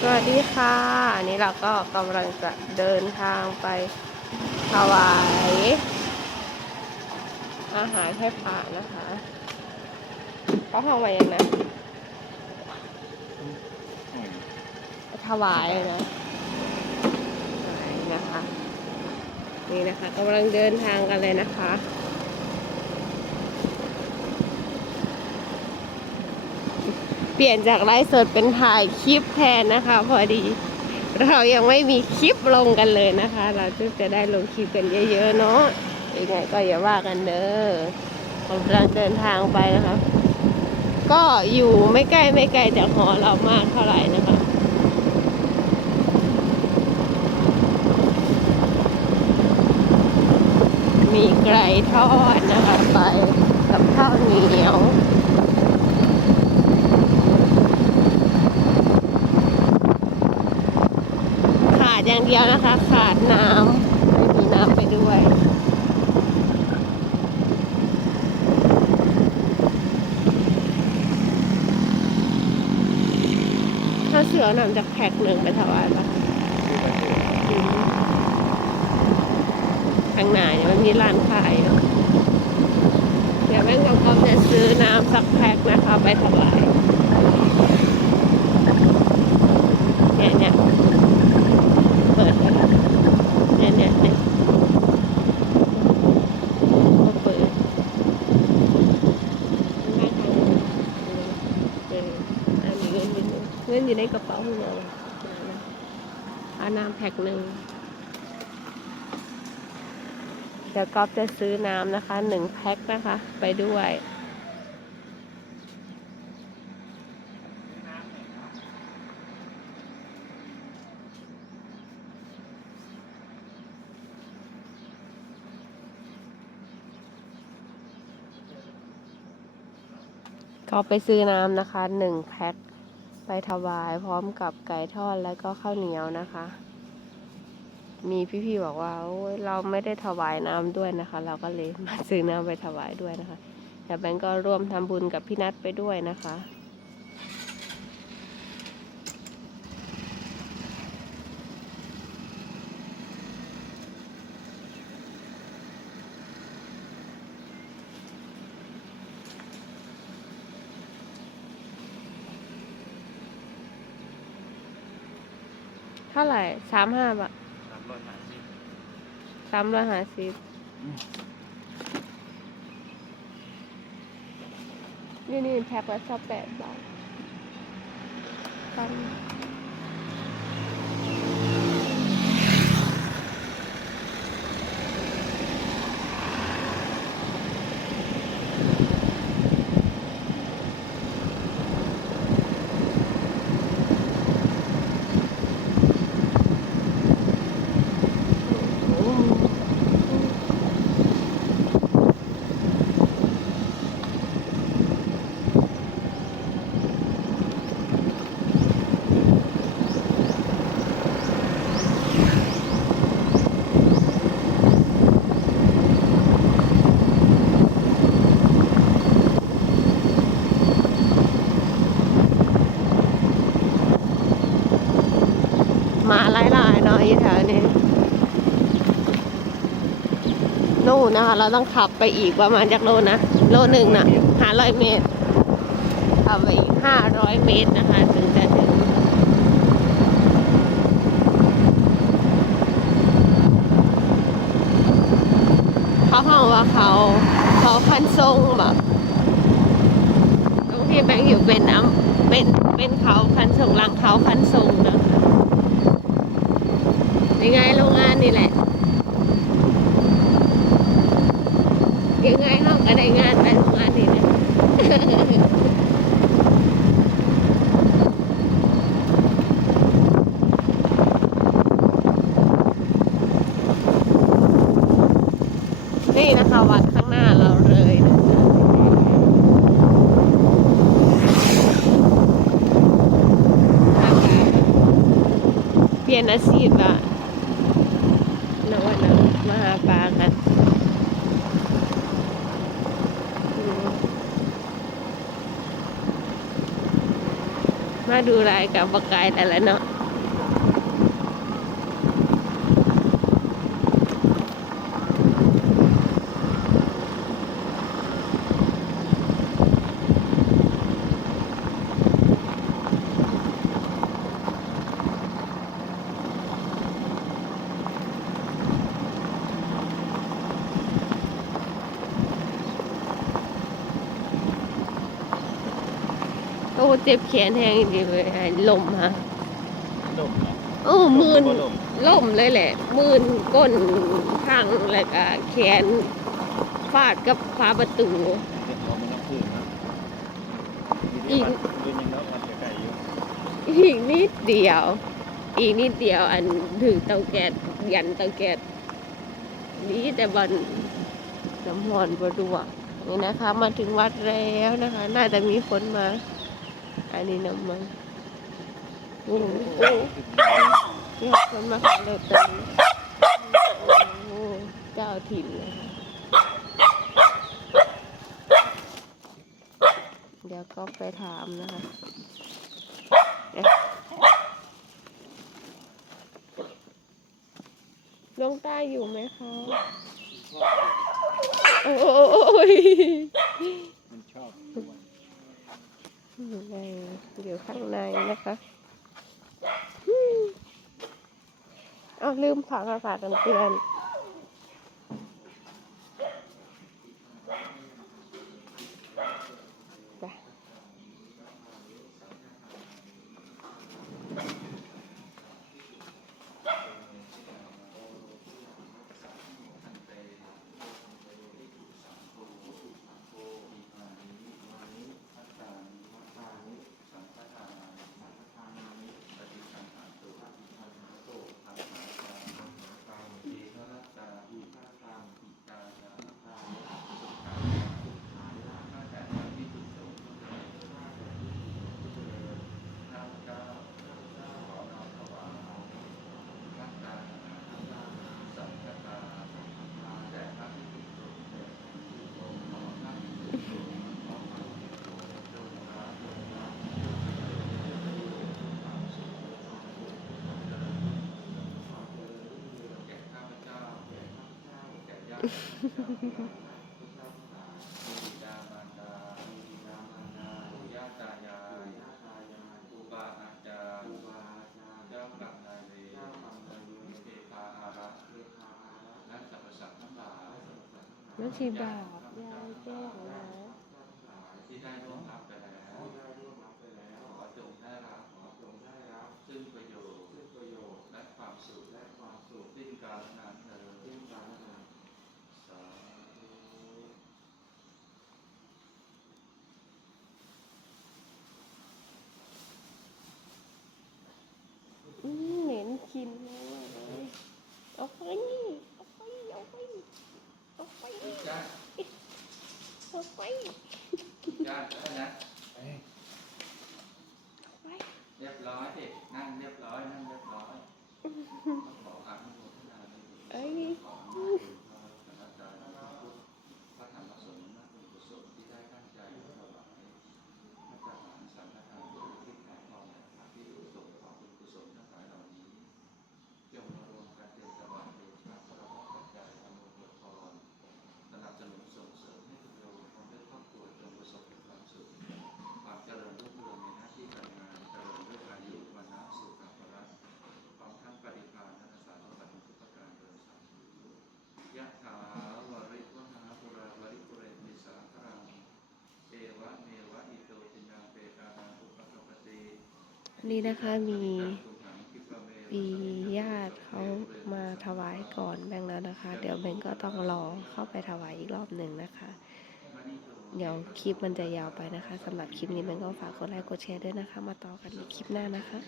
สวัสดีค่ะ อันนี้เราก็กำลังจะเดินทางไปถวายอาหารให้พระนะคะเขาทำอย่างนะถวายนะถวายนะคะ นี่นะคะกำลังเดินทางกันเลยนะคะ เปลี่ยนจากไลฟ์สดเป็นถ่ายคลิปแทนนะคะ พอดี เรายังไม่มีคลิปลงกันเลยนะคะ เราจะได้ลงคลิปกันเยอะๆเนาะยังไงก็อย่าว่ากันเด้อกำลังเดินทางไปนะคะ ก็อยู่ไม่ใกล้ไม่ไกลจากหอเรามากเท่าไหร่นะคะมีไก่ทอดนะคะ ไปกับข้าวเหนียว ขาดอย่างเดียวนะคะ ขาดน้ำไม่มีน้ำไปด้วย ถ้า เสือนำจากแพ็กหนึ่งไปถวายปะข้างหน้าเนี่ยมันมีร้านขายเนอะเดี๋ยวแม่งก็จะซื้อน้ำสักแพ็คนะคะ ไปถวายเนี่ย เปิดเลยเนี่ยเนี่ยเนี่ยก็เปิดหน้าทางเอออันนี้เงินอยู่นี่เงิน อยู่ในกระเป๋าของเราเอาน้ำแพ็คหนึ่งเดี๋ยวก๊อฟจะซื้อน้ำนะคะหนึ่งแพ็คนะคะ ไปด้วยก็ไปซื้อน้ำนะคะหนึ่งแพ็ค ไปถวายพร้อมกับไก่ทอดแล้วก็ข้าวเหนียวนะคะ มีพี่ๆบอกว่าโอ้ยเราไม่ได้ถวายน้ำด้วยนะคะ เราก็เลยมาซื้อน้ำไปถวายด้วยนะคะแต่แบงก์ก็ร่วมทำบุญกับพี่นัทไปด้วยนะคะ ท่าไหร่สามห้าบาทสามร้อยห้าสิบสามร้อยห้าสิบนี่นี่แพ็คละสิบแปดบาทกันมาหลายๆเนาะอยู่แถวนี้ นู่นะคะ เราต้องขับไปอีกประมาณจากโลนะ โลหนึ่งนะห้าร้อยเมตรขับไปอีกห้าร้อยเมตรนะคะ ถึงจะถึงเขาห้องว่าเขาเขาคันทรงแบบตรงที่แบงค์อยู่เป็นน้ำเป็นเป็นเขาคันทรงหลังเขาคันทรงนะคะยังไงโรงงานนี่แหละ ยังไงห้องก็ได้งานไปโรงงานนี่แหละนี่นะคะวัดข้างหน้าเราเลยนะคะเปลี่ยนอาชีพละนวันนะมาหาปลากันอื มาดูรายกับบกายแต่ละเนาะ เจ็บแขนแห้งจริงๆเลยไอ้ลมฮะลมเหรอโอ้มืนบ่ลมล่มเลยแหละ มืนก้นพังแล้วก็แขนฟาดกับฝาประตูเด็กเรามันต้องคืนนะอีอีกกดูยังแล้วมันไกลๆอยู่อีกนิดเดียว อีกนิดเดียวอันถึงเตาแก๊สยันเตาแก๊สนี้แต่บันน้ำหอนบดวกนี่นะคะ มาถึงวัดแล้วนะคะ น่าจะมีคนมา อันนี้น้ำมันโอ้โหมีคนมาขายรตอรีโอ้โหเจ้าถิ่นเลยค่ะเดี๋ยวก็ไปถามนะคะลวงตาอยู่ไหมคะ โอ้ย อยู่ในอยู่ข้างในนะคะเอาลืมถอดกระดาษกันเตือน แล้วชีบายายแจ้งแล้ว ที่ได้ร่วมรับไปแล้วขอจงได้รับขอจงได้รับซึ่งประโยชน์ซึ่งประโยชน์และความสุขและความสุขสิ้นกาลนานเธอสิ้นกาลนานสาธุ อืมเหม็นกินมากเลยเอาไปเอาไปเอาไปเอาไป จ้า เอาไป จ้าได้นะ เอ้ย เอาไป เรียบร้อยดินั่งเรียบร้อยนั่งเรียบร้อยขออนุโมทนาด้วย เอ้ย ของพระอาจารย์พระธรรมสนฆ์บุญกุศลที่ได้ตั้งใจถวายพระทหารสังฆทานที่แผ่ทองและพระที่กุศลของบุญกุศลทั้งหลายเหล่านี้ จงมารวมกันเป็นสวรรค์เป็นพระพระปัจจัยอำนวยพรสนับสนุนส่งเสริมให้ทุกโยมพร้อมด้วยครอบครัวจงประสบความสุขความเจริญรุ่งเรืองในหน้าที่การงานเจริญด้วยอายุวันนะสุขภาระพร้อมทั้งปฏิภาณนักสารสมบัติทุกประการโดยสามยะถาวาริวหาปุราวริปุเรมิสาครังเอวะเมวะอิโตตินังเปตานังอุปกปปติ อั นี่นะคะมีปีญาติเขามาถวายก่อนแบงค์แล้วนะคะ เดี๋ยวแบงค์ก็ต้องรอเข้าไปถวายอีกรอบหนึ่งนะคะ เดี๋ยวคลิปมันจะยาวไปนะคะสำหรับคลิปนี้แบงค์ก็ฝากกดไลค์กดแชร์ด้วยนะคะ มาต่อกันในคลิปหน้านะคะ